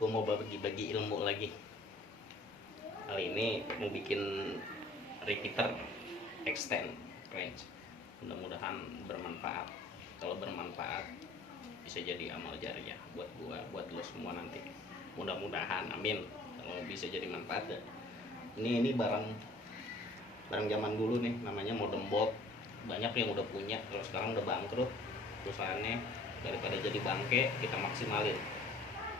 gue mau bagi-bagi ilmu lagi. Kali ini mau bikin repeater extend range. Mudah-mudahan bermanfaat. Kalau bermanfaat bisa jadi amal jariah buat gua, buat lo semua nanti. Mudah-mudahan, amin. Kalau bisa jadi manfaat ya. Ini barang zaman dulu nih, namanya modem bolt. Banyak yang udah punya, kalau sekarang udah bangkrut perusahaannya. Daripada jadi bangke, kita maksimalin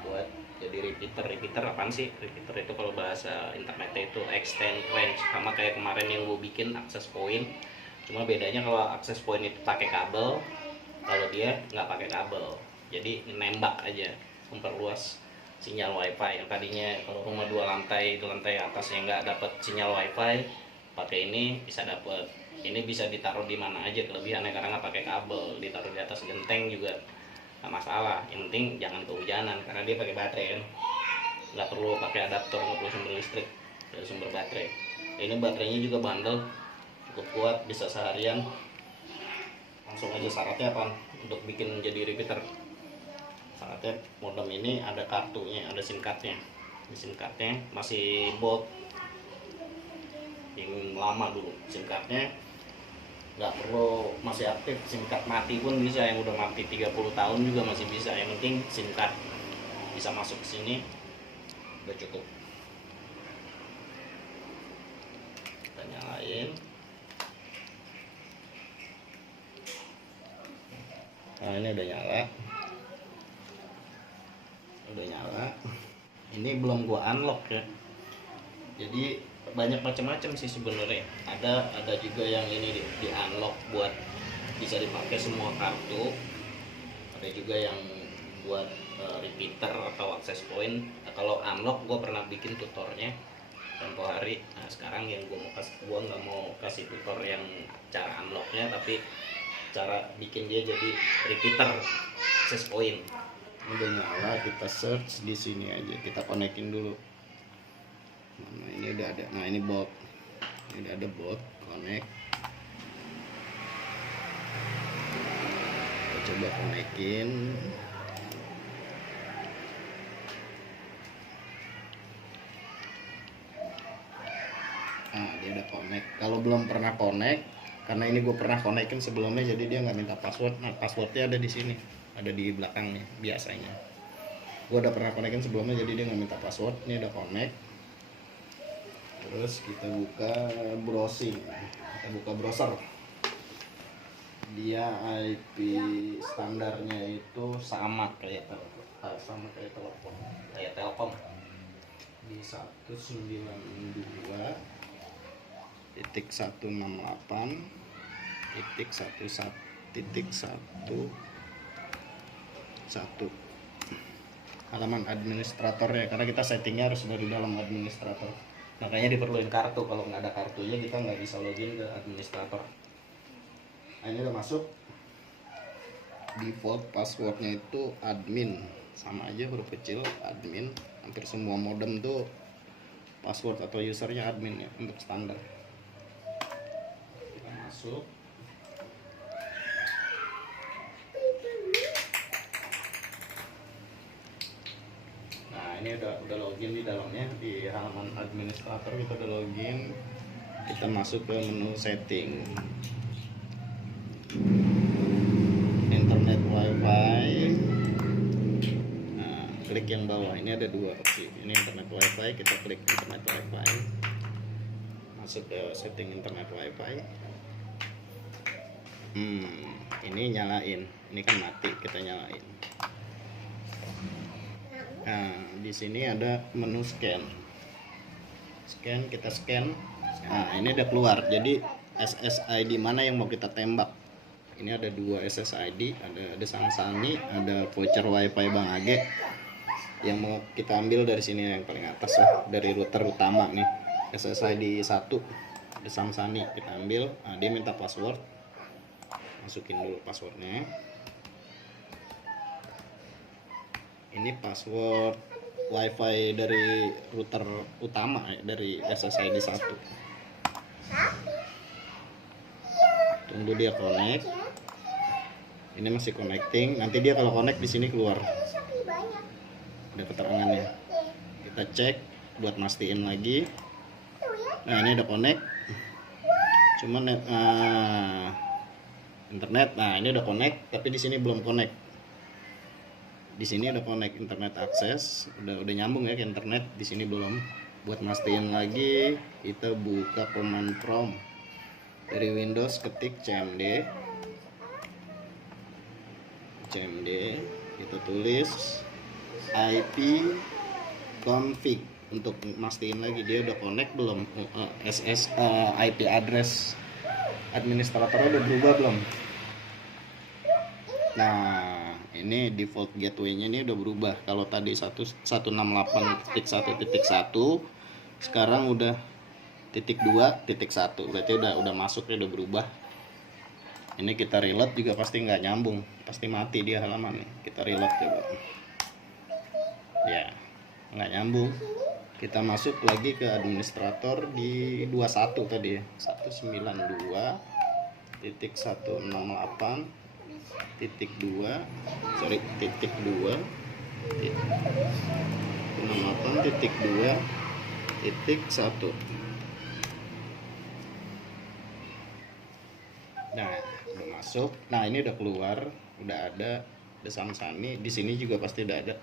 buat jadi repeater. Apaan sih repeater? Itu kalau bahasa internetnya itu extend range, sama kayak kemarin yang gue bikin access point. Cuma bedanya kalau access point itu pakai kabel, kalau dia nggak pakai kabel, jadi nembak aja, memperluas sinyal wifi. Yang tadinya kalau rumah 2 lantai, di lantai atasnya nggak dapat sinyal wifi, pakai ini bisa dapat. Ini bisa ditaruh di mana aja kelebihannya, karena nggak pakai kabel. Ditaruh di atas genteng juga nggak masalah, yang penting jangan kehujanan, karena dia pakai baterai kan, nggak perlu pakai adaptor, nggak perlu sumber listrik dari sumber baterai. Ini baterainya juga bandel, cukup kuat, bisa seharian. Langsung aja syaratnya apa untuk bikin jadi repeater. Syaratnya modem ini ada kartunya, ada SIM cardnya. Di SIM cardnya masih bold yang lama dulu. SIM cardnya nggak perlu masih aktif, SIM card mati pun bisa, yang udah mati 30 tahun juga masih bisa. Yang penting SIM card bisa masuk ke sini udah cukup. Kita nyalain. Nah, ini udah nyala. Ini belum gua unlock ya. Jadi banyak macam-macam sih sebenarnya. Ada juga yang ini di unlock buat bisa dipakai semua kartu. Ada juga yang buat repeater atau access point. Nah, kalau unlock gua pernah bikin tutornya tempo hari. Nah, sekarang yang gua nggak mau kasih tutor yang cara unlocknya, tapi cara bikin dia jadi repeater access point. Udah nyala, kita search di sini aja, kita konekin dulu. Nah, ini udah ada. Nah, ini box. Ini udah ada box, connect. Kita coba konekin. Nah, dia udah connect. Kalau belum pernah connect, karena ini gue pernah konekin sebelumnya, jadi dia nggak minta password. Nah, passwordnya ada di sini, ada di belakangnya biasanya. Gue udah pernah konekin sebelumnya, jadi dia nggak minta password. Ini udah connect. Terus kita buka browsing, kita buka browser. Dia IP standarnya itu sama kayak telepon, kayak Telkom di 192.168.1.1 halaman administratornya, karena kita settingnya harus dari dalam administrator. Makanya diperluin kartu. Kalau nggak ada kartunya kita nggak bisa login ke administrator. Nah, ini udah masuk. Default passwordnya itu admin, sama aja huruf kecil admin. Hampir semua modem tuh password atau usernya admin ya, untuk standar. Kita masuk. Ini udah login di dalamnya, di halaman administrator kita udah login. Kita masuk ke menu setting, internet wifi. Nah, klik yang bawah, ini ada 2 opsi. Ini internet wifi, kita klik internet wifi. Masuk ke setting internet wifi. Ini nyalain, ini kan mati, kita nyalain. Nah, di sini ada menu scan. Kita scan. Nah, ini udah keluar. Jadi SSID mana yang mau kita tembak? Ini ada 2 SSID, ada Samsani, ada voucher wifi Bang Age. Yang mau kita ambil dari sini yang paling atas lah, dari router utama nih. SSID 1 ada Samsani, kita ambil. Nah, dia minta password. Masukin dulu passwordnya. Ini password wifi dari router utama ya, dari SSID 1. Tunggu dia connect. Ini masih connecting. Nanti dia kalau connect di sini keluar. ada keterangannya. Kita cek buat mastiin lagi. Nah ini udah connect, cuman internet. Nah ini udah connect, tapi di sini belum connect. Di sini udah connect internet akses, udah nyambung ya ke internet. Di sini belum. Buat mastiin lagi, kita buka command prompt dari Windows, ketik cmd, kita tulis IP config untuk mastiin lagi dia udah connect belum, IP address administratornya udah berubah belum. Nah ini default gateway-nya ini udah berubah. Kalau tadi 168.1.1 sekarang udah .2.1, berarti udah masuknya, udah berubah. Ini kita reload juga pasti nggak nyambung, pasti mati dia halaman nih. Kita reload coba, ya nggak nyambung. Kita masuk lagi ke administrator di 21 tadi ya, 168.2.1. Nah udah masuk. Nah ini udah keluar, udah ada Desang Sani. Di sini juga pasti udah ada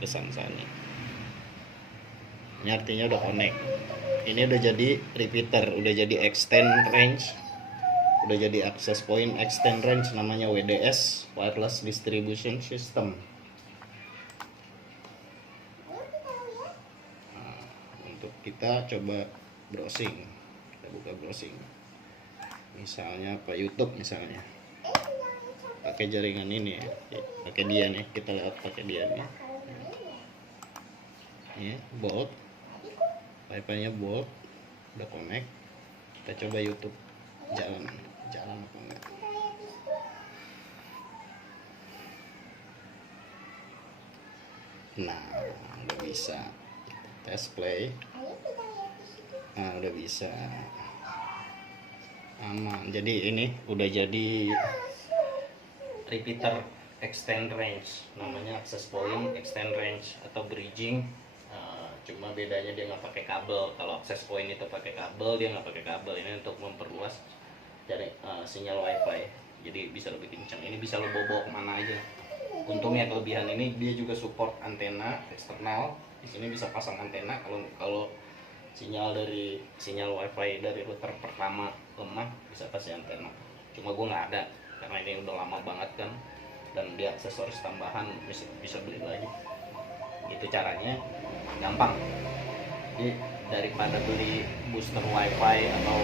Desang Sani. Ini artinya udah connect. Ini udah jadi repeater, udah jadi extend range, udah jadi access point extend range, namanya WDS, wireless distribution system. Nah, untuk kita coba browsing, kita buka browsing. Misalnya apa, YouTube misalnya, pakai jaringan ini ya, pakai dia nih, kita lihat pakai dia nih. Ini bolt, wifi-nya bolt, udah connect. Kita coba YouTube, jalan apa enggak. Nah udah bisa, tes play. Nah udah bisa, aman. Jadi ini udah jadi repeater extend range, namanya access point extend range atau bridging. Cuma bedanya dia nggak pakai kabel. Kalau access point itu pakai kabel, dia nggak pakai kabel. Ini untuk memperluas dari sinyal wifi, jadi bisa lebih kencang. Ini bisa lo bawa kemana aja. Untungnya kelebihan ini dia juga support antena eksternal. Di sini bisa pasang antena kalau sinyal wifi dari router pertama lemah, bisa kasih antena. Cuma gue nggak ada karena ini udah lama banget kan, dan dia aksesoris tambahan bisa beli lagi. Itu caranya gampang. Jadi daripada beli booster wifi atau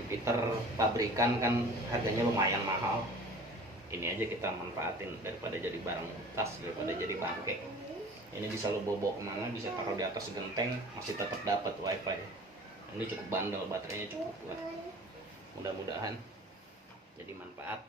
repeater pabrikan kan harganya lumayan mahal, ini aja kita manfaatin daripada jadi barang tas, daripada jadi bangke. Ini bisa lo bawa kemana, bisa taruh di atas genteng, masih tetap dapat wifi. Ini cukup bandel, baterainya cukup kuat. Mudah-mudahan jadi manfaat.